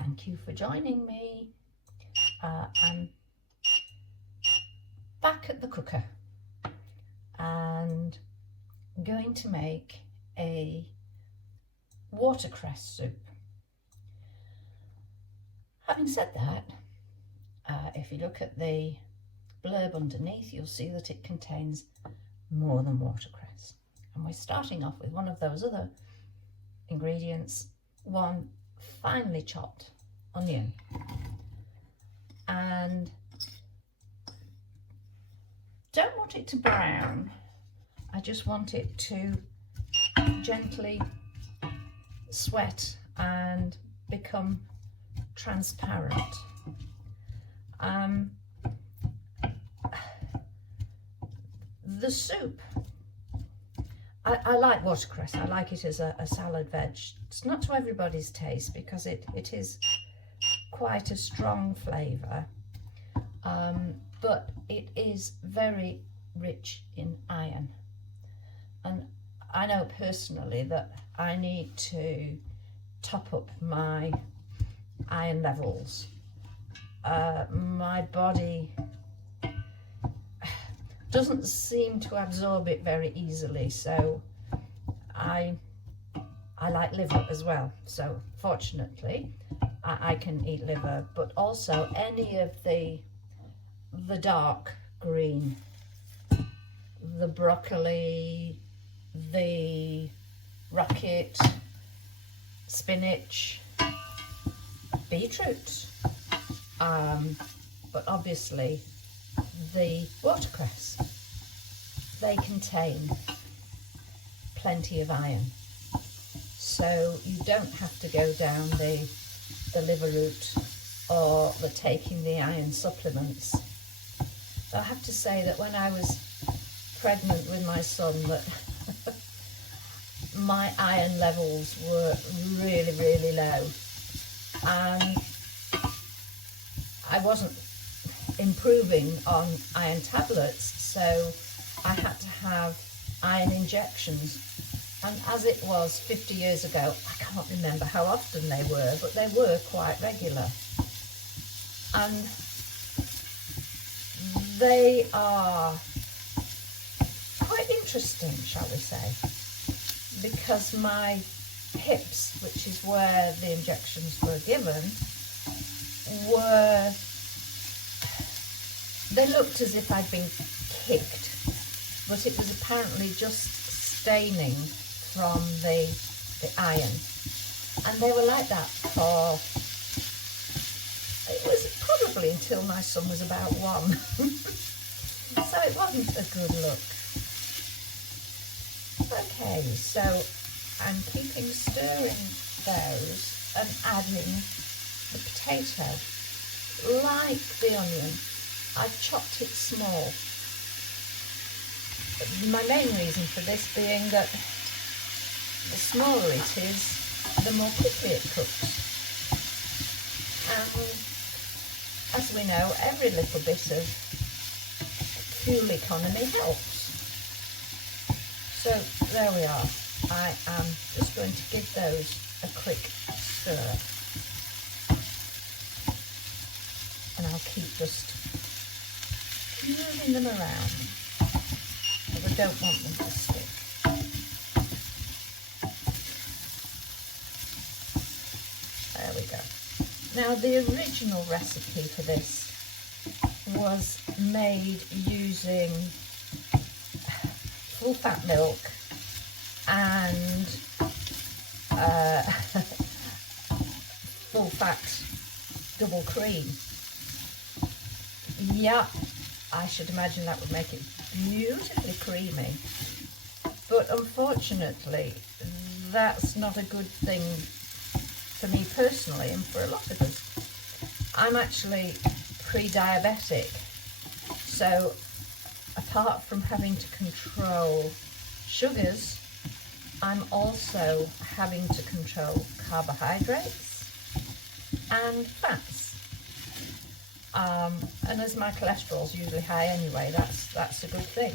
Thank you for joining me. I'm back at the cooker and I'm going to make a watercress soup. Having said that, if you look at the blurb underneath, you'll see that it contains more than watercress. And we're starting off with one of those other ingredients, one finely chopped onion. And don't want it to brown, I just want it to gently sweat and become transparent. The soup, I like watercress. I like it as a salad veg. It's not to everybody's taste because it is quite a strong flavour, but it is very rich in iron. And I know personally that I need to top up my iron levels. My body doesn't seem to absorb it very easily, so I like liver as well. So fortunately I can eat liver, but also any of the dark green, the broccoli, the rocket, spinach, beetroot, but obviously the watercress, they contain plenty of iron, so you don't have to go down the liver route or the taking the iron supplements. I have to say that when I was pregnant with my son, that my iron levels were really low, and I wasn't improving on iron tablets, so I had to have iron injections. And as it was 50 years ago, I can't remember how often they were, but they were quite regular. And they are quite interesting, shall we say, because my hips, which is where the injections were given, they looked as if I'd been kicked, but it was apparently just staining from the iron. And they were like that for, it was probably until my son was about 1. So it wasn't a good look. Okay, so I'm keeping stirring those and adding the potato. Like the onion, I've chopped it small. My main reason for this being that the smaller it is, the more quickly it cooks. And as we know, every little bit of fuel economy helps. So there we are. I am just going to give those a quick stir. And I'll keep just moving them around, because I don't want them to stick. There we go. Now the original recipe for this was made using full fat milk and full fat double cream. Yeah, I should imagine that would make it beautifully creamy, but unfortunately that's not a good thing for me personally and for a lot of us. I'm actually pre-diabetic, so apart from having to control sugars, I'm also having to control carbohydrates and fats. And as my cholesterol's usually high anyway, that's a good thing.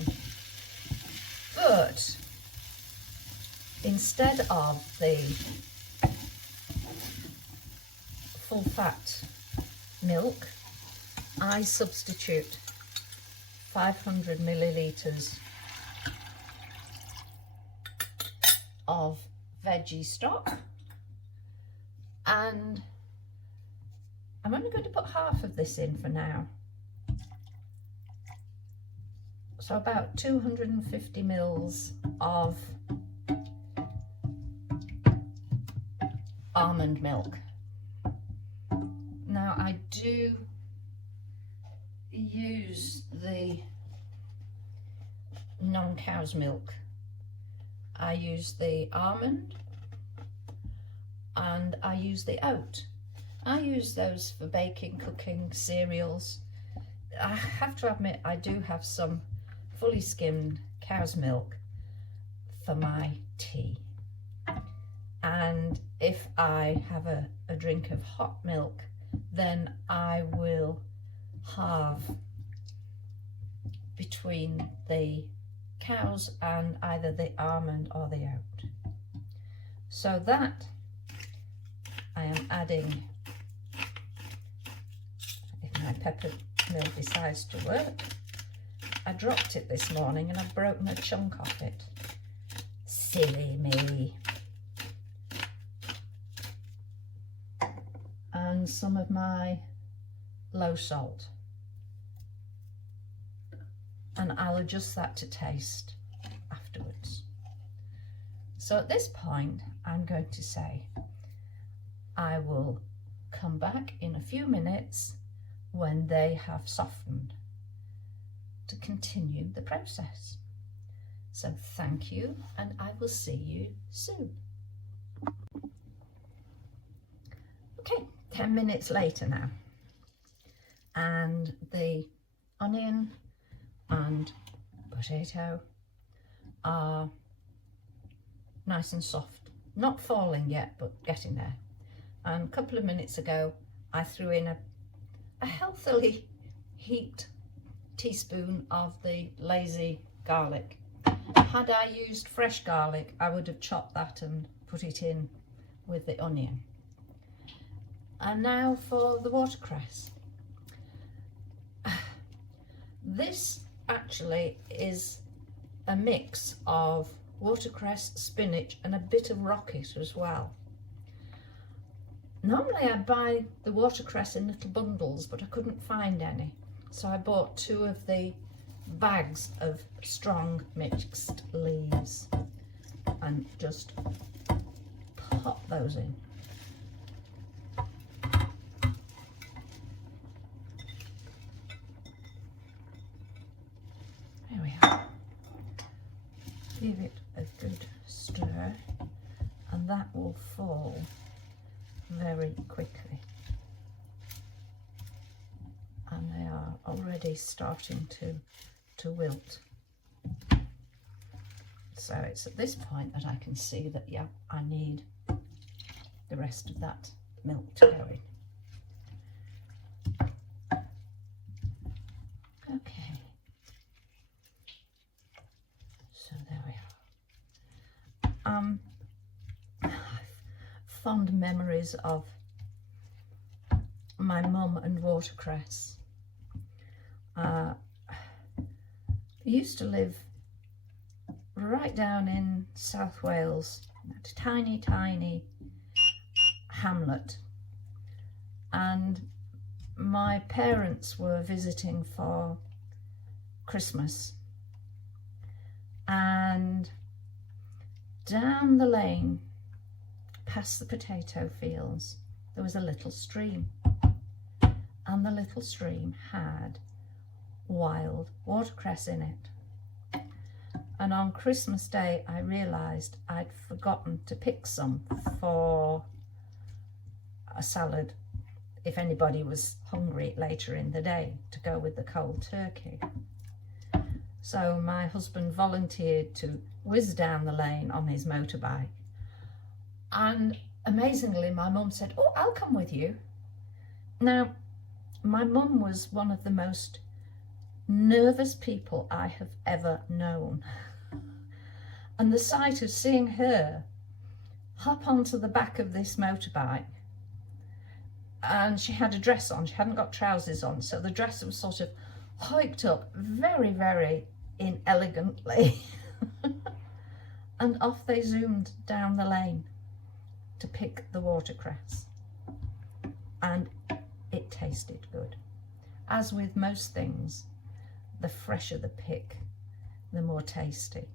But instead of the full fat milk, I substitute 500 millilitres of veggie stock, and I'm only going to put half of this in for now. So about 250 mils of almond milk. Now I do use the non-cow's milk. I use the almond and I use the oat. I use those for baking, cooking, cereals. I have to admit I do have some fully skimmed cow's milk for my tea. And if I have a drink of hot milk, then I will halve between the cows and either the almond or the oat. So that I am adding, if my pepper mill decides to work. I dropped it this morning and I've broken a chunk off it. Silly me. And some of my low salt. And I'll adjust that to taste afterwards. So at this point, I'm going to say, I will come back in a few minutes when they have softened to continue the process. So thank you, and I will see you soon. Okay, 10 minutes later now, and the onion and potato are nice and soft, not falling yet, but getting there. And a couple of minutes ago, I threw in a healthily heaped teaspoon of the lazy garlic. Had I used fresh garlic, I would have chopped that and put it in with the onion. And now for the watercress. This actually is a mix of watercress, spinach and a bit of rocket as well. Normally I buy the watercress in little bundles, but I couldn't find any. So I bought 2 of the bags of strong mixed leaves and just pop those in. There we are. Give it a good stir and that will fall very quickly. And they are already starting to wilt. So it's at this point that I can see that, yeah, I need the rest of that milk to go in. Okay. So there we are. Fond memories of my mum and watercress. I used to live right down in South Wales, a tiny hamlet, and my parents were visiting for Christmas, and down the lane past the potato fields there was a little stream, and the little stream had wild watercress in it. And on Christmas Day I realised I'd forgotten to pick some for a salad if anybody was hungry later in the day to go with the cold turkey. So my husband volunteered to whiz down the lane on his motorbike, and amazingly my mum said, "Oh, I'll come with you." Now my mum was one of the most nervous people I have ever known, and the sight of seeing her hop onto the back of this motorbike and she had a dress on. She hadn't got trousers on, so the dress was sort of hiked up very, very inelegantly. And off they zoomed down the lane to pick the watercress, and it tasted good. As with most things, the fresher the pick, the more tasty.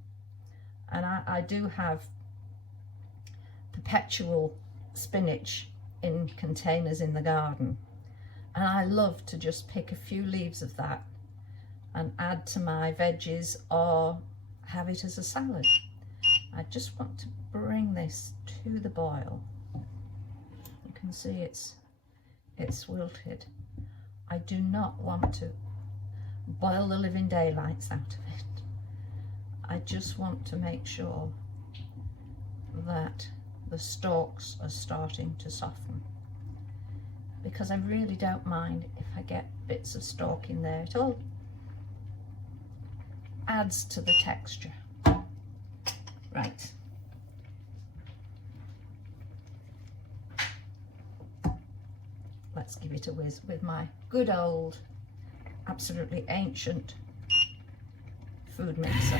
And I do have perpetual spinach in containers in the garden, and I love to just pick a few leaves of that and add to my veggies or have it as a salad. I just want to bring this to the boil. You can see it's wilted. I do not want to boil the living daylights out of it. I just want to make sure that the stalks are starting to soften, because I really don't mind if I get bits of stalk in there. It all adds to the texture. Right. Let's give it a whiz with my good old, absolutely ancient food mixer.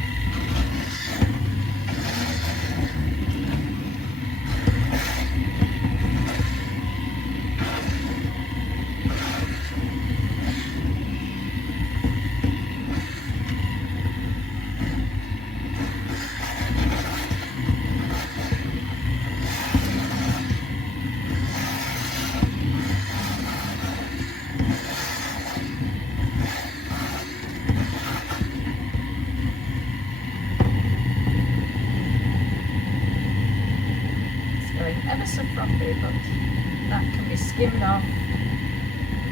Ever so frothy, but that can be skimmed off,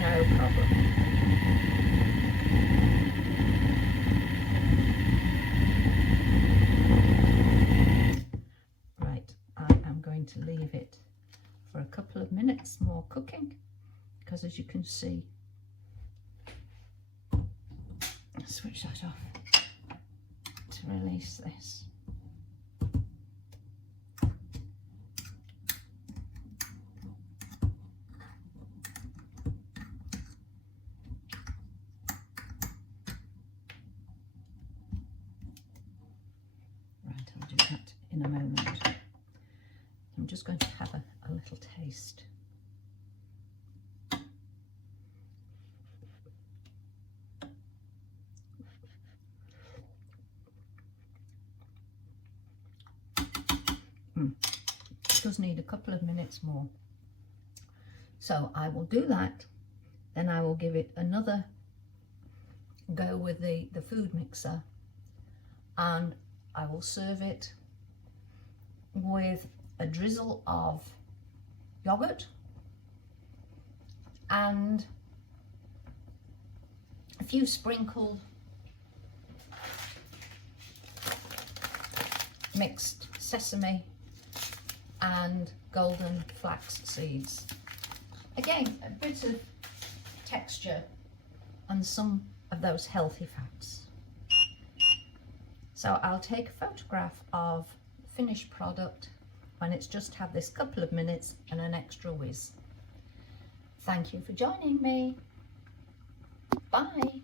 no problem. Right, I am going to leave it for a couple of minutes more cooking, because as you can see, I'll switch that off to release this. In a moment. I'm just going to have a little taste. It does need a couple of minutes more. So I will do that, then I will give it another go with the food mixer, and I will serve it with a drizzle of yoghurt and a few sprinkled mixed sesame and golden flax seeds. Again, a bit of texture and some of those healthy fats. So I'll take a photograph of finished product when it's just had this couple of minutes and an extra whiz. Thank you for joining me. Bye.